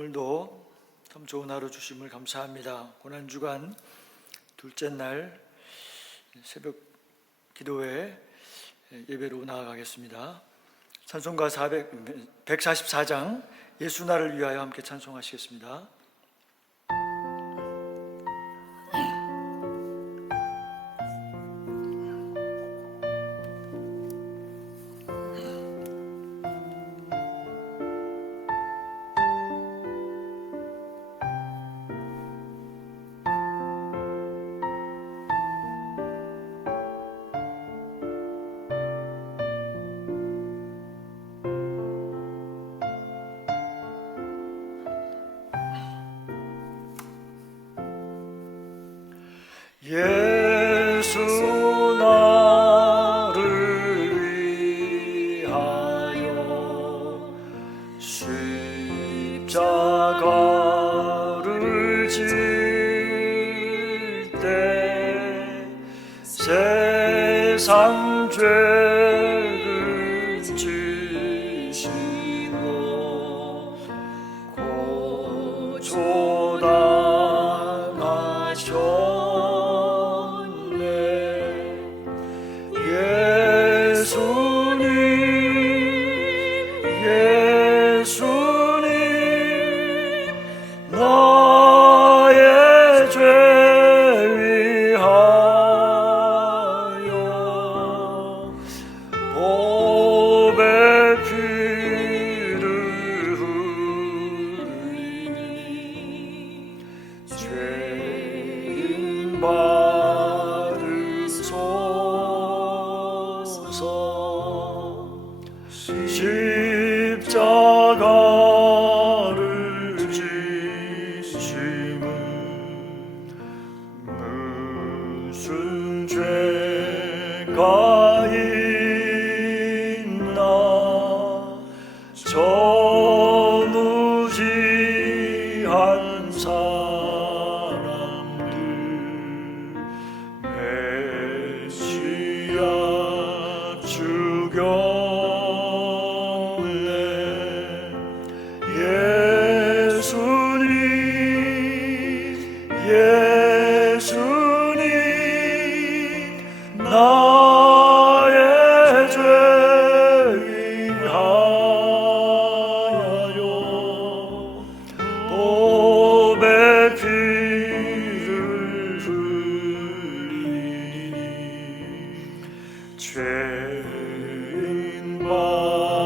오늘도 참 좋은 하루 주심을 감사합니다. 고난주간 둘째 날 새벽 기도회 예배로 나아가겠습니다. 찬송가 144장 예수 나를 위하여 함께 찬송하시겠습니다. 예수 나를 위하여 십자가를 질 때 세상 죄를 지시고 고초당하셨 십자가를 지심은 무슨 죄가 있나 저 무지한 사람들 메시아 죽여 나의 죄 위하여 보배 피를 흘리니 죄인 받으소서.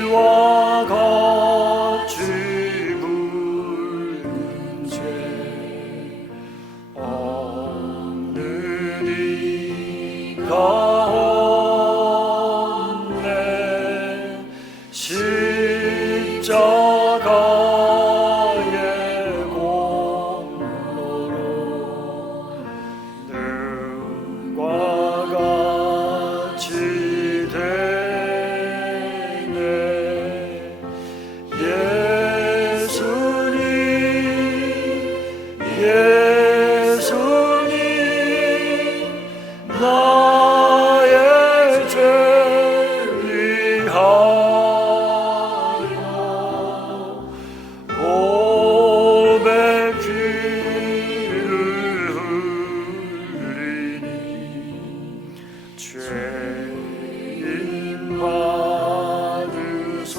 이와 같이 묻는 죄 없는 이가 없네. 십자가의 공로로 능과 같이 나의 죄 위하여 보배 피를 흘리니 죄인 받으소서.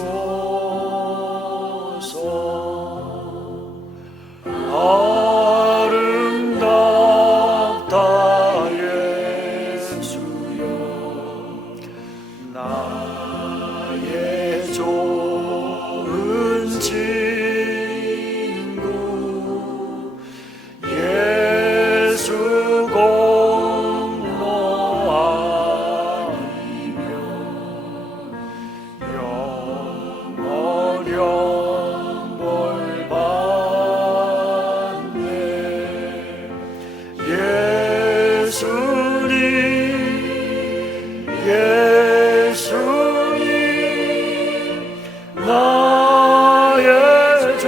나의 죄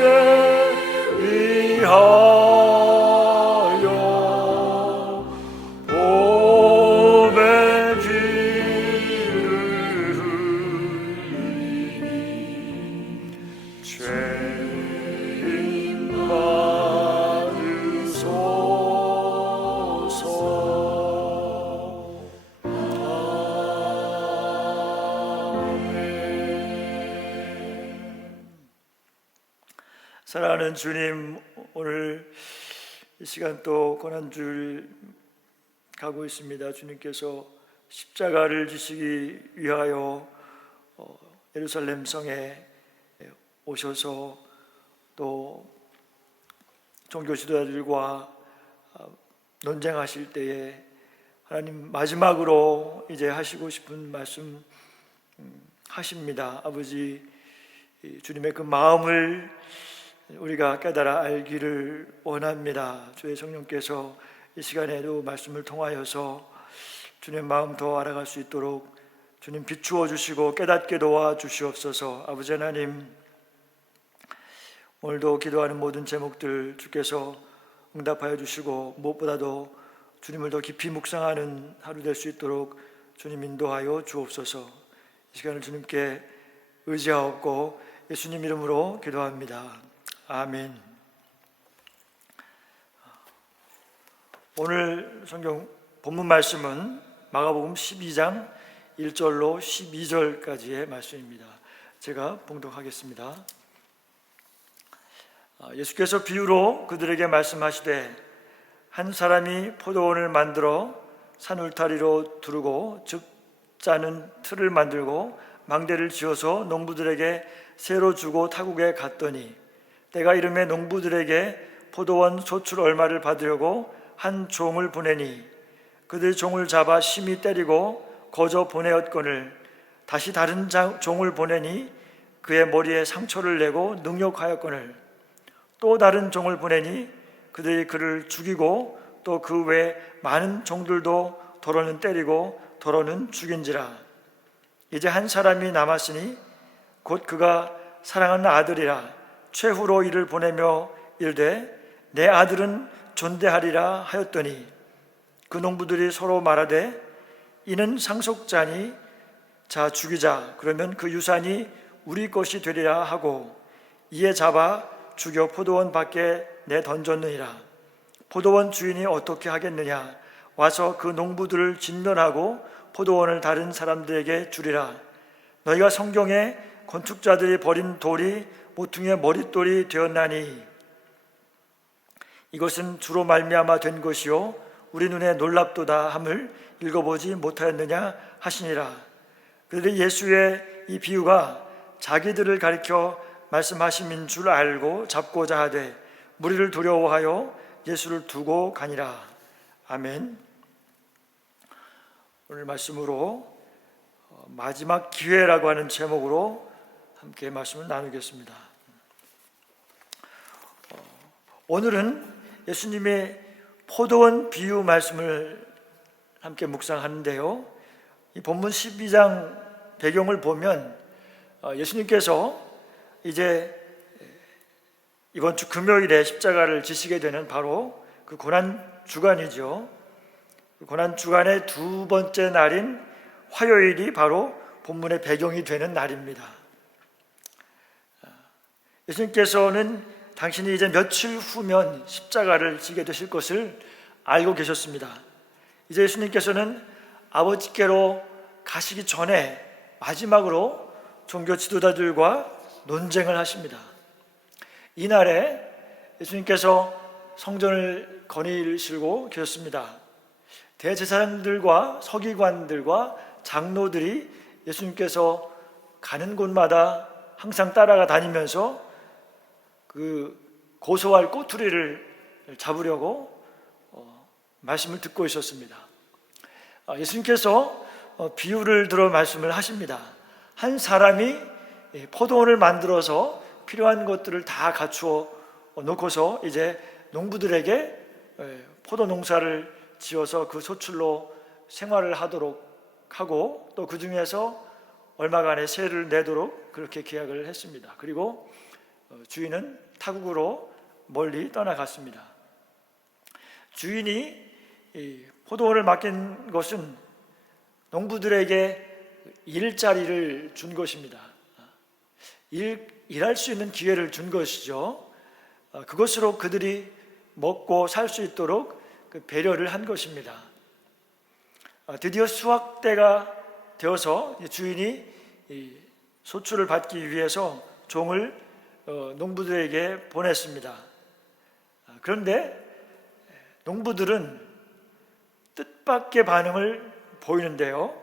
위하여 보배 피를 흘리니 죄인 받으소서. 사랑하는 주님, 오늘 이 시간 또 고난주일 가고 있습니다. 주님께서 십자가를 지시기 위하여 예루살렘 성에 오셔서 또 종교 지도자들과 논쟁하실 때에 하나님 마지막으로 이제 하시고 싶은 말씀 하십니다. 아버지, 주님의 그 마음을 우리가 깨달아 알기를 원합니다. 주의 성령께서 이 시간에도 말씀을 통하여서 주님의 마음 더 알아갈 수 있도록 주님 비추어 주시고 깨닫게 도와 주시옵소서. 아버지 하나님, 오늘도 기도하는 모든 제목들 주께서 응답하여 주시고 무엇보다도 주님을 더 깊이 묵상하는 하루 될 수 있도록 주님 인도하여 주옵소서. 이 시간을 주님께 의지하옵고 예수님 이름으로 기도합니다. 아멘. 오늘 성경 본문 말씀은 마가복음 12장 1절로 12절까지의 말씀입니다. 제가 봉독하겠습니다. 예수께서 비유로 그들에게 말씀하시되 한 사람이 포도원을 만들어 산 울타리로 두르고 즉 짜는 틀을 만들고 망대를 지어서 농부들에게 새로 주고 타국에 갔더니 때가 이름에 농부들에게 포도원 소출 얼마를 받으려고 한 종을 보내니 그들이 종을 잡아 심히 때리고 거저 보내었거늘 다시 다른 종을 보내니 그의 머리에 상처를 내고 능욕하였거늘 또 다른 종을 보내니 그들이 그를 죽이고 또 그 외 많은 종들도 더러는 때리고 더러는 죽인지라. 이제 한 사람이 남았으니 곧 그가 사랑하는 아들이라 최후로 이를 보내며 이르되 내 아들은 존대하리라 하였더니 그 농부들이 서로 말하되 이는 상속자니 자 죽이자 그러면 그 유산이 우리 것이 되리라 하고 이에 잡아 죽여 포도원 밖에 내던졌느니라. 포도원 주인이 어떻게 하겠느냐? 와서 그 농부들을 진멸하고 포도원을 다른 사람들에게 주리라. 너희가 성경에 건축자들이 버린 돌이 모퉁이의 머릿돌이 되었나니 이것은 주로 말미암아 된 것이요 우리 눈에 놀랍도다 함을 읽어보지 못하였느냐 하시니라. 그들이 예수의 이 비유가 자기들을 가리켜 말씀하심인 줄 알고 잡고자 하되 무리를 두려워하여 예수를 두고 가니라. 아멘. 오늘 말씀으로 마지막 기회라고 하는 제목으로 함께 말씀을 나누겠습니다. 오늘은 예수님의 포도원 비유 말씀을 함께 묵상하는데요, 이 본문 12장 배경을 보면 예수님께서 이제 이번 주 금요일에 십자가를 지시게 되는 바로 그 고난 주간이죠. 그 고난 주간의 두 번째 날인 화요일이 바로 본문의 배경이 되는 날입니다. 예수님께서는 당신이 이제 며칠 후면 십자가를 지게 되실 것을 알고 계셨습니다. 이제 예수님께서는 아버지께로 가시기 전에 마지막으로 종교 지도자들과 논쟁을 하십니다. 이날에 예수님께서 성전을 거니시고 계셨습니다. 대제사장들과 서기관들과 장로들이 예수님께서 가는 곳마다 항상 따라가 다니면서 그 고소할 꼬투리를 잡으려고 말씀을 듣고 있었습니다. 예수님께서 비유를 들어 말씀을 하십니다. 한 사람이 포도원을 만들어서 필요한 것들을 다 갖추어 놓고서 이제 농부들에게 포도 농사를 지어서 그 소출로 생활을 하도록 하고 또 그 중에서 얼마간의 세를 내도록 그렇게 계약을 했습니다. 그리고 주인은 타국으로 멀리 떠나갔습니다. 주인이 이 포도원을 맡긴 것은 농부들에게 일자리를 준 것입니다. 일할 수 있는 기회를 준 것이죠. 그것으로 그들이 먹고 살 수 있도록 그 배려를 한 것입니다. 드디어 수확 때가 되어서 주인이 소출을 받기 위해서 종을 농부들에게 보냈습니다. 그런데 농부들은 뜻밖의 반응을 보이는데요.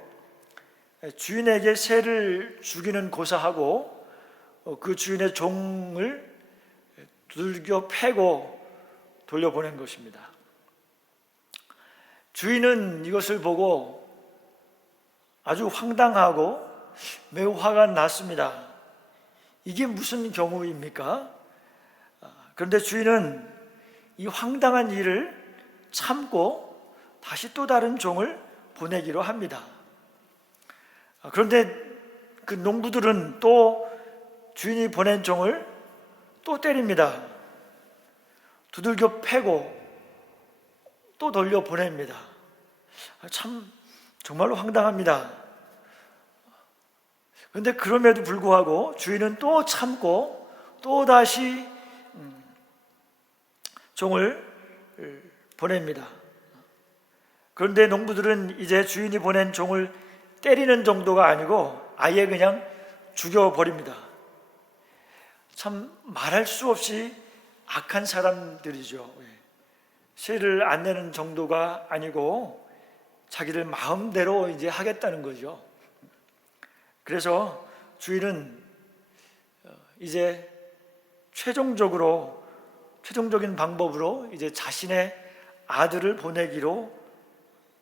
주인에게 새를 죽이는 고사하고 그 주인의 종을 두들겨 패고 돌려보낸 것입니다. 주인은 이것을 보고 아주 황당하고 매우 화가 났습니다. 이게 무슨 경우입니까? 그런데 주인은 이 황당한 일을 참고 다시 또 다른 종을 보내기로 합니다. 그런데 그 농부들은 또 주인이 보낸 종을 또 때립니다. 두들겨 패고 또 돌려보냅니다. 참 정말로 황당합니다. 그런데 그럼에도 불구하고 주인은 또 참고 또 다시 종을 보냅니다. 그런데 농부들은 이제 주인이 보낸 종을 때리는 정도가 아니고 아예 그냥 죽여버립니다. 참 말할 수 없이 악한 사람들이죠. 세를 안 내는 정도가 아니고 자기들 마음대로 이제 하겠다는 거죠. 그래서 주인은 이제 최종적인 방법으로 이제 자신의 아들을 보내기로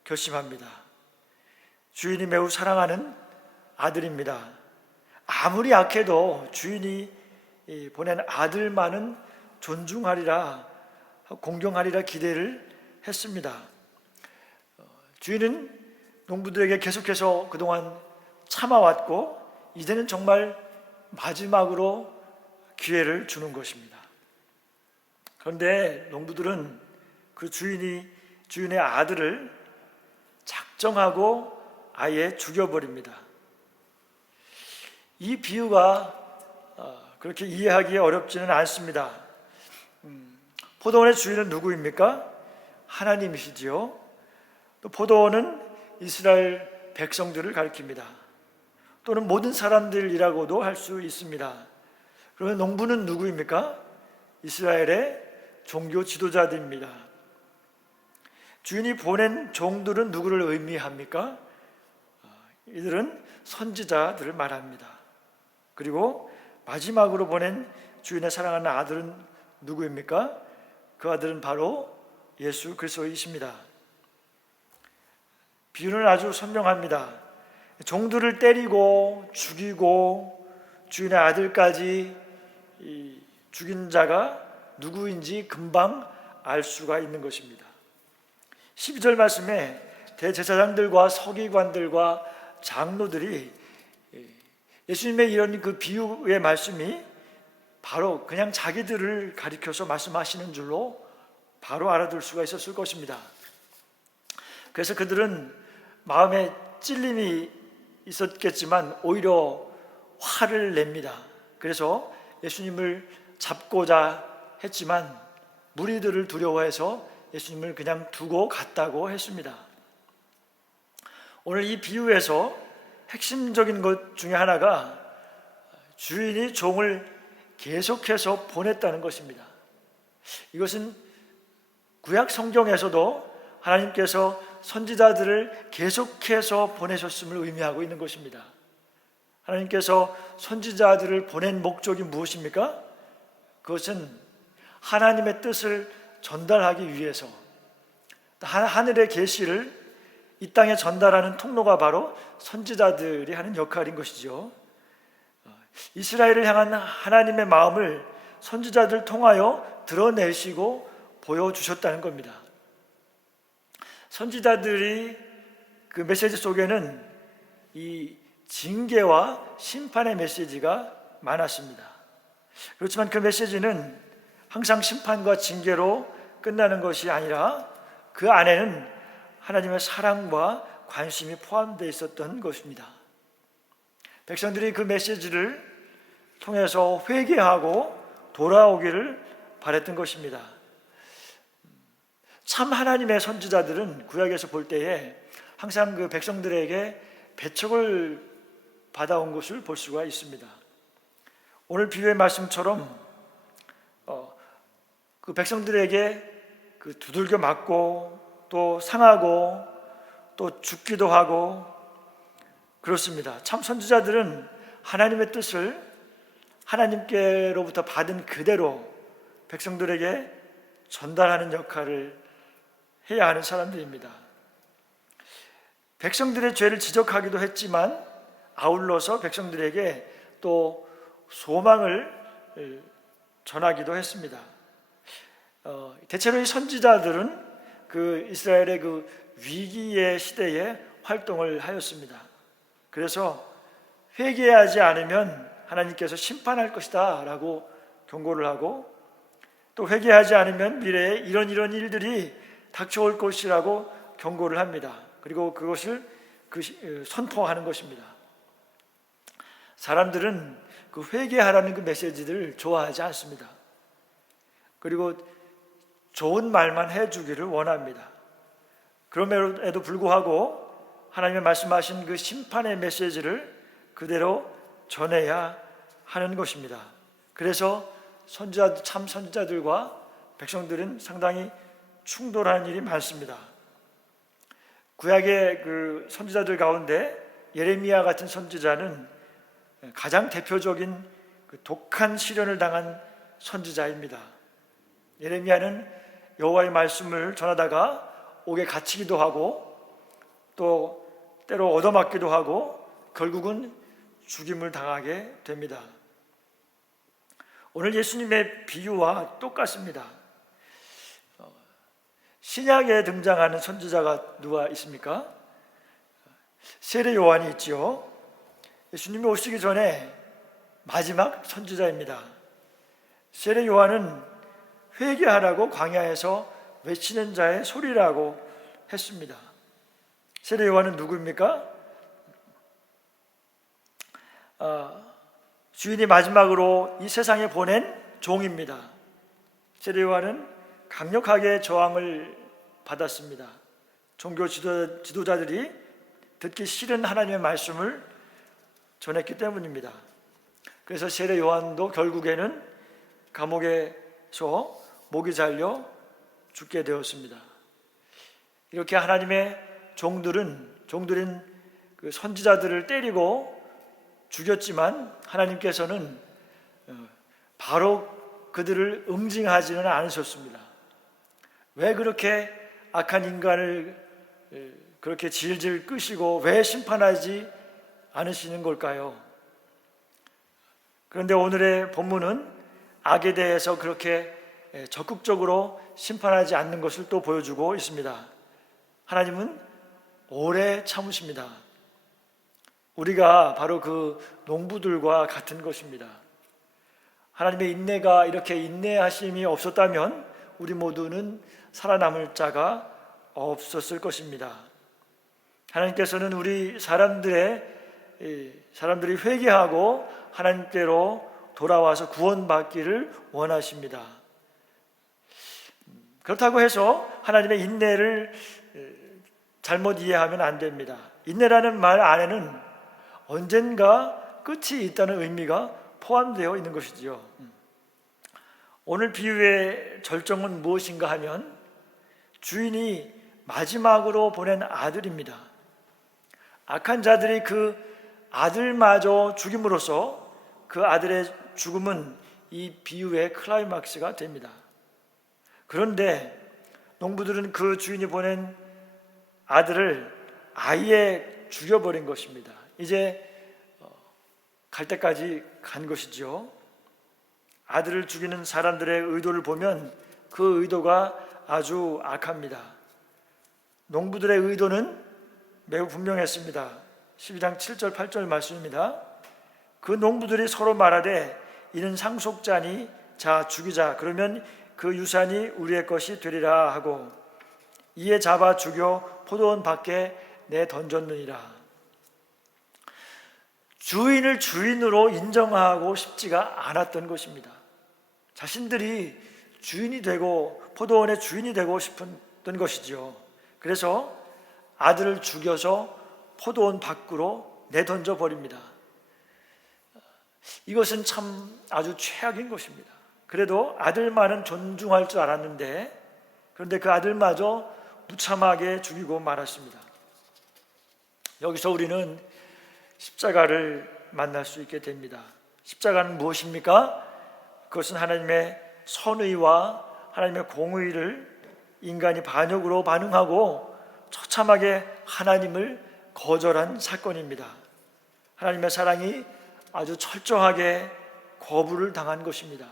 결심합니다. 주인이 매우 사랑하는 아들입니다. 아무리 악해도 주인이 보낸 아들만은 존중하리라, 공경하리라 기대를 했습니다. 주인은 농부들에게 계속해서 그동안 참아왔고 이제는 정말 마지막으로 기회를 주는 것입니다. 그런데 농부들은 그 주인의 아들을 작정하고 아예 죽여버립니다. 이 비유가 그렇게 이해하기 어렵지는 않습니다. 포도원의 주인은 누구입니까? 하나님이시지요. 또 포도원은 이스라엘 백성들을 가리킵니다. 또는 모든 사람들이라고도 할 수 있습니다. 그러면 농부는 누구입니까? 이스라엘의 종교 지도자들입니다. 주인이 보낸 종들은 누구를 의미합니까? 이들은 선지자들을 말합니다. 그리고 마지막으로 보낸 주인의 사랑하는 아들은 누구입니까? 그 아들은 바로 예수 그리스도이십니다. 비유는 아주 선명합니다. 종들을 때리고 죽이고 주인의 아들까지 죽인 자가 누구인지 금방 알 수가 있는 것입니다. 12절 말씀에 대제사장들과 서기관들과 장로들이 예수님의 이런 그 비유의 말씀이 바로 그냥 자기들을 가리켜서 말씀하시는 줄로 바로 알아들 수가 있었을 것입니다. 그래서 그들은 마음에 찔림이 있었겠지만 오히려 화를 냅니다. 그래서 예수님을 잡고자 했지만 무리들을 두려워해서 예수님을 그냥 두고 갔다고 했습니다. 오늘 이 비유에서 핵심적인 것 중에 하나가 주인이 종을 계속해서 보냈다는 것입니다. 이것은 구약 성경에서도 하나님께서 선지자들을 계속해서 보내셨음을 의미하고 있는 것입니다. 하나님께서 선지자들을 보낸 목적이 무엇입니까? 그것은 하나님의 뜻을 전달하기 위해서 하늘의 계시를 이 땅에 전달하는 통로가 바로 선지자들이 하는 역할인 것이죠. 이스라엘을 향한 하나님의 마음을 선지자들 통하여 드러내시고 보여주셨다는 겁니다. 선지자들이 그 메시지 속에는 이 징계와 심판의 메시지가 많았습니다. 그렇지만 그 메시지는 항상 심판과 징계로 끝나는 것이 아니라 그 안에는 하나님의 사랑과 관심이 포함되어 있었던 것입니다. 백성들이 그 메시지를 통해서 회개하고 돌아오기를 바랬던 것입니다. 참 하나님의 선지자들은 구약에서 볼 때에 항상 그 백성들에게 배척을 받아온 것을 볼 수가 있습니다. 오늘 비유의 말씀처럼 그 백성들에게 그 두들겨 맞고 또 상하고 또 죽기도 하고 그렇습니다. 참 선지자들은 하나님의 뜻을 하나님께로부터 받은 그대로 백성들에게 전달하는 역할을 해야 하는 사람들입니다. 백성들의 죄를 지적하기도 했지만 아울러서 백성들에게 또 소망을 전하기도 했습니다. 대체로 이 선지자들은 그 이스라엘의 그 위기의 시대에 활동을 하였습니다. 그래서 회개하지 않으면 하나님께서 심판할 것이다 라고 경고를 하고, 또 회개하지 않으면 미래에 이런 일들이 닥쳐올 것이라고 경고를 합니다. 그리고 그것을 선포하는 것입니다. 사람들은 그 회개하라는 그 메시지를 좋아하지 않습니다. 그리고 좋은 말만 해주기를 원합니다. 그럼에도 불구하고 하나님의 말씀하신 그 심판의 메시지를 그대로 전해야 하는 것입니다. 그래서 참 선지자들과 백성들은 상당히 충돌하는 일이 많습니다. 구약의 그 선지자들 가운데 예레미야 같은 선지자는 가장 대표적인 그 독한 시련을 당한 선지자입니다. 예레미야는 여호와의 말씀을 전하다가 옥에 갇히기도 하고 또 때로 얻어맞기도 하고 결국은 죽임을 당하게 됩니다. 오늘 예수님의 비유와 똑같습니다. 신약에 등장하는 선지자가 누가 있습니까? 세례 요한이 있지요. 예수님이 오시기 전에 마지막 선지자입니다. 세례 요한은 회개하라고 광야에서 외치는 자의 소리라고 했습니다. 세례 요한은 누구입니까? 주인이 마지막으로 이 세상에 보낸 종입니다. 세례 요한은 강력하게 저항을 받았습니다. 종교 지도자들이 듣기 싫은 하나님의 말씀을 전했기 때문입니다. 그래서 세례 요한도 결국에는 감옥에서 목이 잘려 죽게 되었습니다. 이렇게 하나님의 종들은 그 선지자들을 때리고 죽였지만 하나님께서는 바로 그들을 응징하지는 않으셨습니다. 왜 그렇게 악한 인간을 그렇게 질질 끄시고 왜 심판하지 않으시는 걸까요? 그런데 오늘의 본문은 악에 대해서 그렇게 적극적으로 심판하지 않는 것을 또 보여주고 있습니다. 하나님은 오래 참으십니다. 우리가 바로 그 농부들과 같은 것입니다. 하나님의 인내가 이렇게 인내하심이 없었다면 우리 모두는 살아남을 자가 없었을 것입니다. 하나님께서는 우리 사람들이 회개하고 하나님께로 돌아와서 구원받기를 원하십니다. 그렇다고 해서 하나님의 인내를 잘못 이해하면 안 됩니다. 인내라는 말 안에는 언젠가 끝이 있다는 의미가 포함되어 있는 것이지요. 오늘 비유의 절정은 무엇인가 하면 주인이 마지막으로 보낸 아들입니다. 악한 자들이 그 아들마저 죽임으로써 그 아들의 죽음은 이 비유의 클라이막스가 됩니다. 그런데 농부들은 그 주인이 보낸 아들을 아예 죽여버린 것입니다. 이제 갈 때까지 간 것이죠. 아들을 죽이는 사람들의 의도를 보면 그 의도가 아주 악합니다. 농부들의 의도는 매우 분명했습니다. 12장 7절 8절 말씀입니다. 그 농부들이 서로 말하되 이는 상속자니 자 죽이자. 그러면 그 유산이 우리의 것이 되리라 하고 이에 잡아 죽여 포도원 밖에 내던졌느니라. 주인을 주인으로 인정하고 싶지가 않았던 것입니다. 자신들이 주인이 되고 포도원의 주인이 되고 싶었던 것이지요. 그래서 아들을 죽여서 포도원 밖으로 내던져 버립니다. 이것은 참 아주 최악인 것입니다. 그래도 아들만은 존중할 줄 알았는데, 그런데 그 아들마저 무참하게 죽이고 말았습니다. 여기서 우리는 십자가를 만날 수 있게 됩니다. 십자가는 무엇입니까? 그것은 하나님의 선의와 하나님의 공의를 인간이 반역으로 반응하고 처참하게 하나님을 거절한 사건입니다. 하나님의 사랑이 아주 철저하게 거부를 당한 것입니다.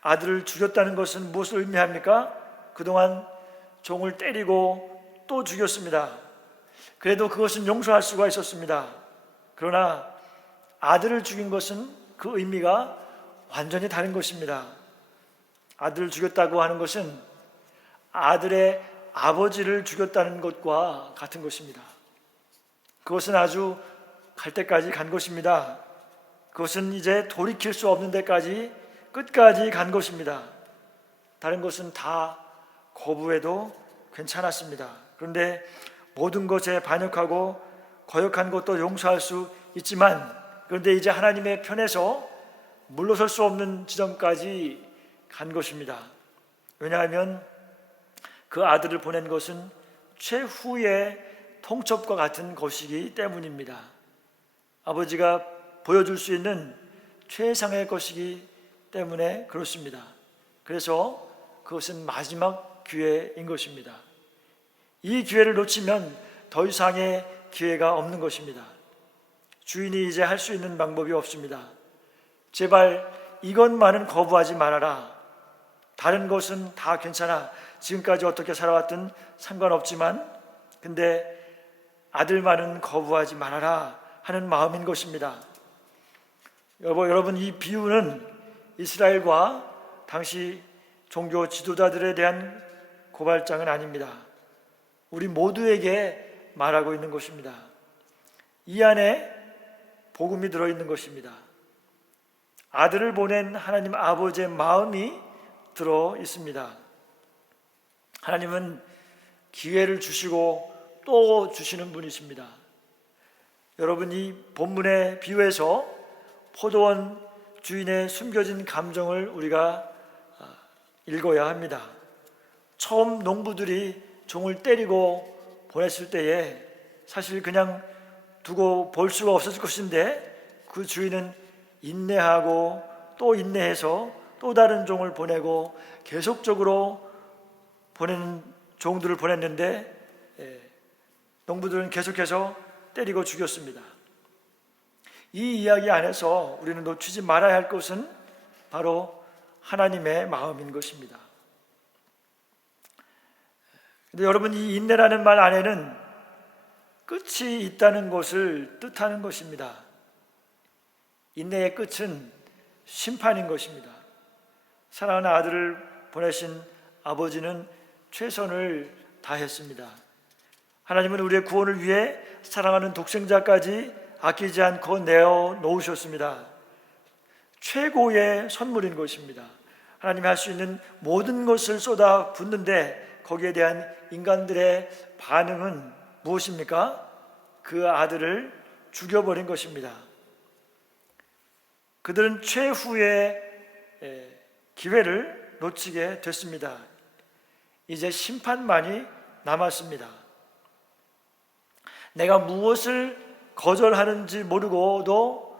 아들을 죽였다는 것은 무엇을 의미합니까? 그동안 종을 때리고 또 죽였습니다. 그래도 그것은 용서할 수가 있었습니다. 그러나 아들을 죽인 것은 그 의미가 완전히 다른 것입니다. 아들을 죽였다고 하는 것은 아들의 아버지를 죽였다는 것과 같은 것입니다. 그것은 아주 갈 때까지 간 것입니다. 그것은 이제 돌이킬 수 없는 데까지 끝까지 간 것입니다. 다른 것은 다 거부해도 괜찮았습니다. 그런데 모든 것에 반역하고 거역한 것도 용서할 수 있지만, 그런데 이제 하나님의 편에서 물러설 수 없는 지점까지 간 것입니다. 왜냐하면 그 아들을 보낸 것은 최후의 통첩과 같은 것이기 때문입니다. 아버지가 보여줄 수 있는 최상의 것이기 때문에 그렇습니다. 그래서 그것은 마지막 기회인 것입니다. 이 기회를 놓치면 더 이상의 기회가 없는 것입니다. 주인이 이제 할 수 있는 방법이 없습니다. 제발 이것만은 거부하지 말아라. 다른 것은 다 괜찮아. 지금까지 어떻게 살아왔든 상관없지만, 근데 아들만은 거부하지 말아라 하는 마음인 것입니다. 여러분, 이 비유는 이스라엘과 당시 종교 지도자들에 대한 고발장은 아닙니다. 우리 모두에게 말하고 있는 것입니다. 이 안에 복음이 들어있는 것입니다. 아들을 보낸 하나님 아버지의 마음이 들어 있습니다. 하나님은 기회를 주시고 또 주시는 분이십니다. 여러분, 이 본문의 비유에서 포도원 주인의 숨겨진 감정을 우리가 읽어야 합니다. 처음 농부들이 종을 때리고 보냈을 때에 사실 그냥 두고 볼 수가 없었을 것인데, 그 주인은 인내하고 또 인내해서 또 다른 종을 보내고 계속적으로 보내는 종들을 보냈는데, 농부들은 계속해서 때리고 죽였습니다. 이 이야기 안에서 우리는 놓치지 말아야 할 것은 바로 하나님의 마음인 것입니다. 근데 여러분, 이 인내라는 말 안에는 끝이 있다는 것을 뜻하는 것입니다. 인내의 끝은 심판인 것입니다. 사랑하는 아들을 보내신 아버지는 최선을 다했습니다. 하나님은 우리의 구원을 위해 사랑하는 독생자까지 아끼지 않고 내어 놓으셨습니다. 최고의 선물인 것입니다. 하나님이 할 수 있는 모든 것을 쏟아 붓는데 거기에 대한 인간들의 반응은 무엇입니까? 그 아들을 죽여버린 것입니다. 그들은 최후의 기회를 놓치게 됐습니다. 이제 심판만이 남았습니다. 내가 무엇을 거절하는지 모르고도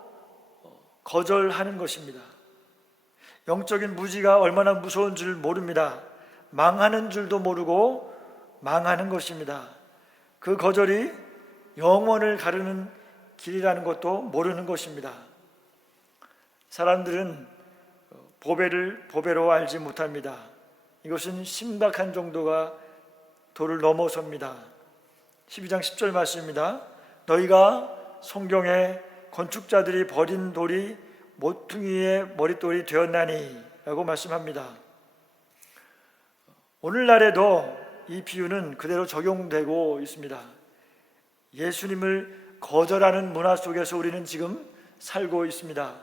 거절하는 것입니다. 영적인 무지가 얼마나 무서운 줄 모릅니다. 망하는 줄도 모르고 망하는 것입니다. 그 거절이 영원을 가르는 길이라는 것도 모르는 것입니다. 사람들은 보배를 보배로 알지 못합니다. 이것은 심각한 정도가 도를 넘어섭니다. 12장 10절 말씀입니다. 너희가 성경에 건축자들이 버린 돌이 모퉁이의 머릿돌이 되었나니 라고 말씀합니다. 오늘날에도 이 비유는 그대로 적용되고 있습니다. 예수님을 거절하는 문화 속에서 우리는 지금 살고 있습니다.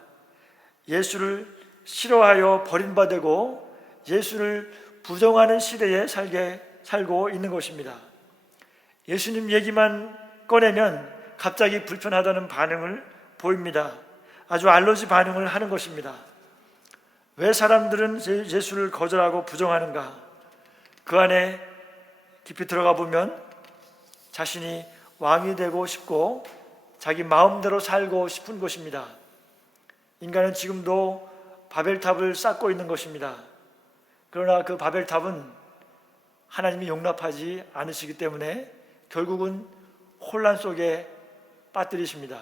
예수를 싫어하여 버림받고 예수를 부정하는 시대에 살고 있는 것입니다. 예수님 얘기만 꺼내면 갑자기 불편하다는 반응을 보입니다. 아주 알러지 반응을 하는 것입니다. 왜 사람들은 예수를 거절하고 부정하는가? 그 안에 깊이 들어가 보면 자신이 왕이 되고 싶고 자기 마음대로 살고 싶은 것입니다. 인간은 지금도 바벨탑을 쌓고 있는 것입니다. 그러나 그 바벨탑은 하나님이 용납하지 않으시기 때문에 결국은 혼란 속에 빠뜨리십니다.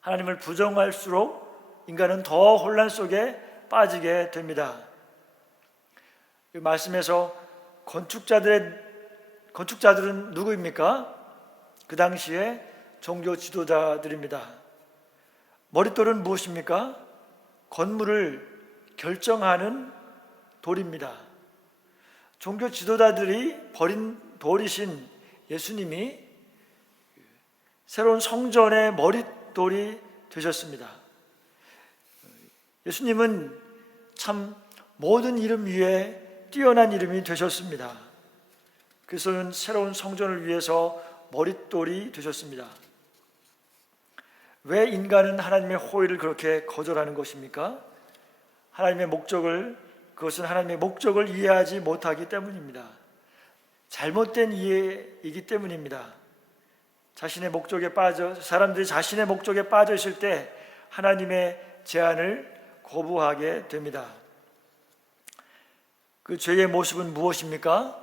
하나님을 부정할수록 인간은 더 혼란 속에 빠지게 됩니다. 이 말씀에서 건축자들은 누구입니까? 그 당시에 종교 지도자들입니다. 머릿돌은 무엇입니까? 건물을 결정하는 돌입니다. 종교 지도자들이 버린 돌이신 예수님이 새로운 성전의 머릿돌이 되셨습니다. 예수님은 참 모든 이름 위에 뛰어난 이름이 되셨습니다. 그래서 새로운 성전을 위해서 머릿돌이 되셨습니다. 왜 인간은 하나님의 호의를 그렇게 거절하는 것입니까? 그것은 하나님의 목적을 이해하지 못하기 때문입니다. 잘못된 이해이기 때문입니다. 사람들이 자신의 목적에 빠져 있을 때 하나님의 제안을 거부하게 됩니다. 그 죄의 모습은 무엇입니까?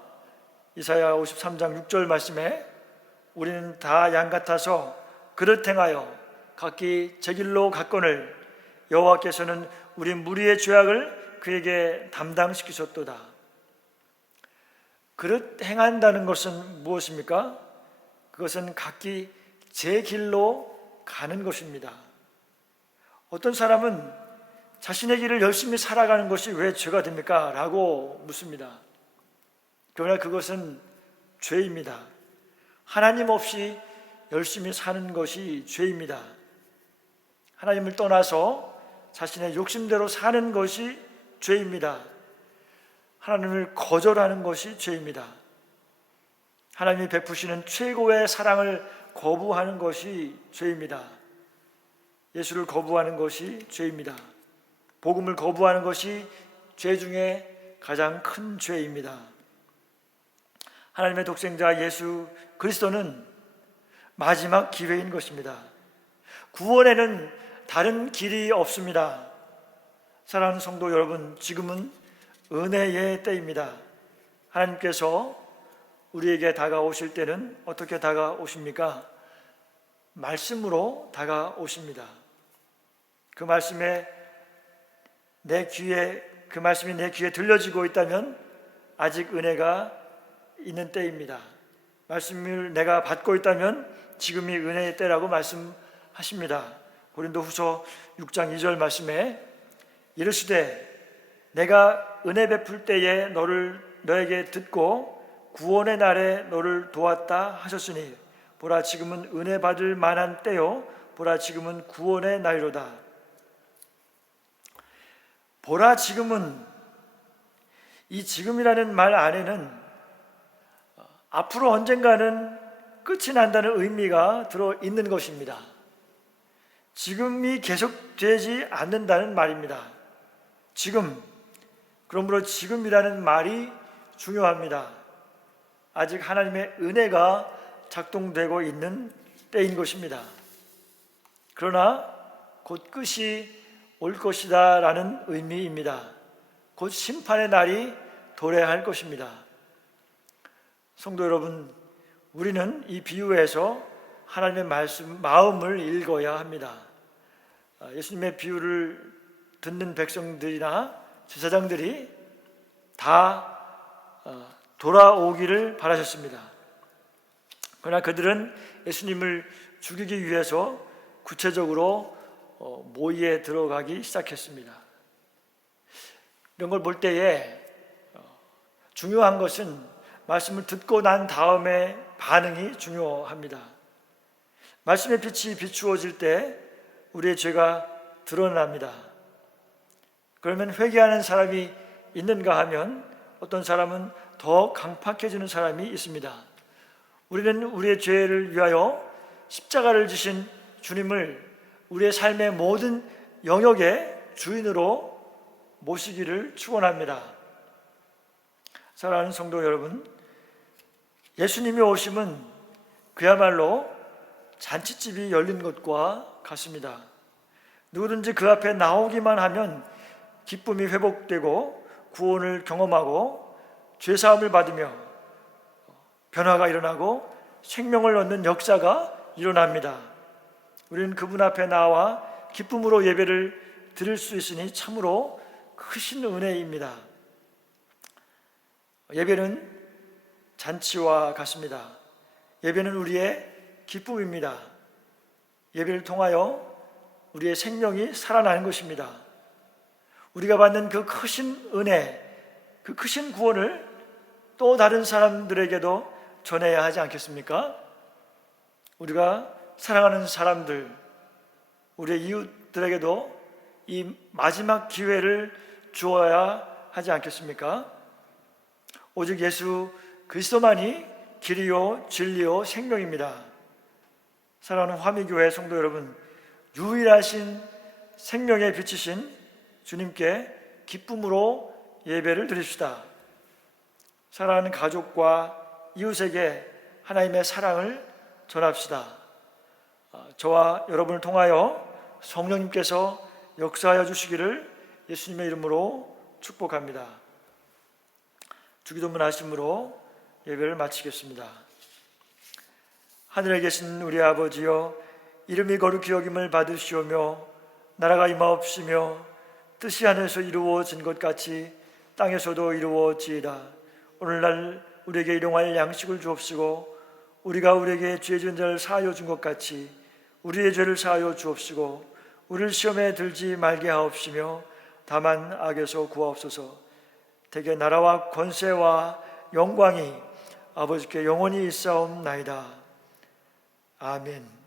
이사야 53장 6절 말씀에 우리는 다 양 같아서 그릇 행하여 각기 제 길로 갔거늘 여호와께서는 우리 무리의 죄악을 그에게 담당시키셨도다. 그릇 행한다는 것은 무엇입니까? 그것은 각기 제 길로 가는 것입니다. 어떤 사람은 자신의 길을 열심히 살아가는 것이 왜 죄가 됩니까? 라고 묻습니다. 그러나 그것은 죄입니다. 하나님 없이 열심히 사는 것이 죄입니다. 하나님을 떠나서 자신의 욕심대로 사는 것이 죄입니다. 하나님을 거절하는 것이 죄입니다. 하나님이 베푸시는 최고의 사랑을 거부하는 것이 죄입니다. 예수를 거부하는 것이 죄입니다. 복음을 거부하는 것이 죄 중에 가장 큰 죄입니다. 하나님의 독생자 예수 그리스도는 마지막 기회인 것입니다. 구원에는 다른 길이 없습니다. 사랑하는 성도 여러분, 지금은 은혜의 때입니다. 하나님께서 우리에게 다가오실 때는 어떻게 다가오십니까? 말씀으로 다가오십니다. 그 말씀이 내 귀에 들려지고 있다면 아직 은혜가 있는 때입니다. 말씀을 내가 받고 있다면 지금이 은혜의 때라고 말씀하십니다. 고린도후서 6장 2절 말씀에 이르시되 내가 은혜 베풀 때에 너에게 듣고 구원의 날에 너를 도왔다 하셨으니 보라 지금은 은혜 받을 만한 때요 보라 지금은 구원의 날이로다. 보라 지금은, 이 지금이라는 말 안에는 앞으로 언젠가는 끝이 난다는 의미가 들어있는 것입니다. 지금이 계속되지 않는다는 말입니다. 그러므로 지금이라는 말이 중요합니다. 아직 하나님의 은혜가 작동되고 있는 때인 것입니다. 그러나 곧 끝이 올 것이다 라는 의미입니다. 곧 심판의 날이 도래할 것입니다. 성도 여러분, 우리는 이 비유에서 하나님의 마음을 읽어야 합니다. 예수님의 비유를 듣는 백성들이나 제사장들이 다 돌아오기를 바라셨습니다. 그러나 그들은 예수님을 죽이기 위해서 구체적으로 모의에 들어가기 시작했습니다. 이런 걸 볼 때에 중요한 것은 말씀을 듣고 난 다음에 반응이 중요합니다. 말씀의 빛이 비추어질 때 우리의 죄가 드러납니다. 그러면 회개하는 사람이 있는가 하면 어떤 사람은 더 강팍해지는 사람이 있습니다. 우리는 우리의 죄를 위하여 십자가를 지신 주님을 우리의 삶의 모든 영역의 주인으로 모시기를 축원합니다. 사랑하는 성도 여러분, 예수님의 오심은 그야말로 잔치집이 열린 것과 같습니다. 누구든지 그 앞에 나오기만 하면 기쁨이 회복되고 구원을 경험하고 죄사함을 받으며 변화가 일어나고 생명을 얻는 역사가 일어납니다. 우리는 그분 앞에 나와 기쁨으로 예배를 드릴 수 있으니 참으로 크신 은혜입니다. 예배는 잔치와 같습니다. 예배는 우리의 기쁨입니다. 예배를 통하여 우리의 생명이 살아나는 것입니다. 우리가 받는 그 크신 은혜, 그 크신 구원을 또 다른 사람들에게도 전해야 하지 않겠습니까? 우리가 사랑하는 사람들, 우리의 이웃들에게도 이 마지막 기회를 주어야 하지 않겠습니까? 오직 예수 그리스도만이 길이요 진리요 생명입니다. 사랑하는 화미교회 성도 여러분, 유일하신 생명의 빛이신 주님께 기쁨으로 예배를 드립시다. 사랑하는 가족과 이웃에게 하나님의 사랑을 전합시다. 저와 여러분을 통하여 성령님께서 역사하여 주시기를 예수님의 이름으로 축복합니다. 주기도문 하심으로 예배를 마치겠습니다. 하늘에 계신 우리 아버지여, 이름이 거룩히 여김을 받으시오며 나라가 임하옵시며 뜻이 하늘에서 이루어진 것 같이 땅에서도 이루어지이다. 오늘날 우리에게 일용할 양식을 주옵시고 우리가 우리에게 죄 지은 자를 사하여 준 것 같이 우리의 죄를 사하여 주옵시고 우리를 시험에 들지 말게 하옵시며 다만 악에서 구하옵소서. 대개 나라와 권세와 영광이 아버지께 영원히 있사옵나이다. 아멘.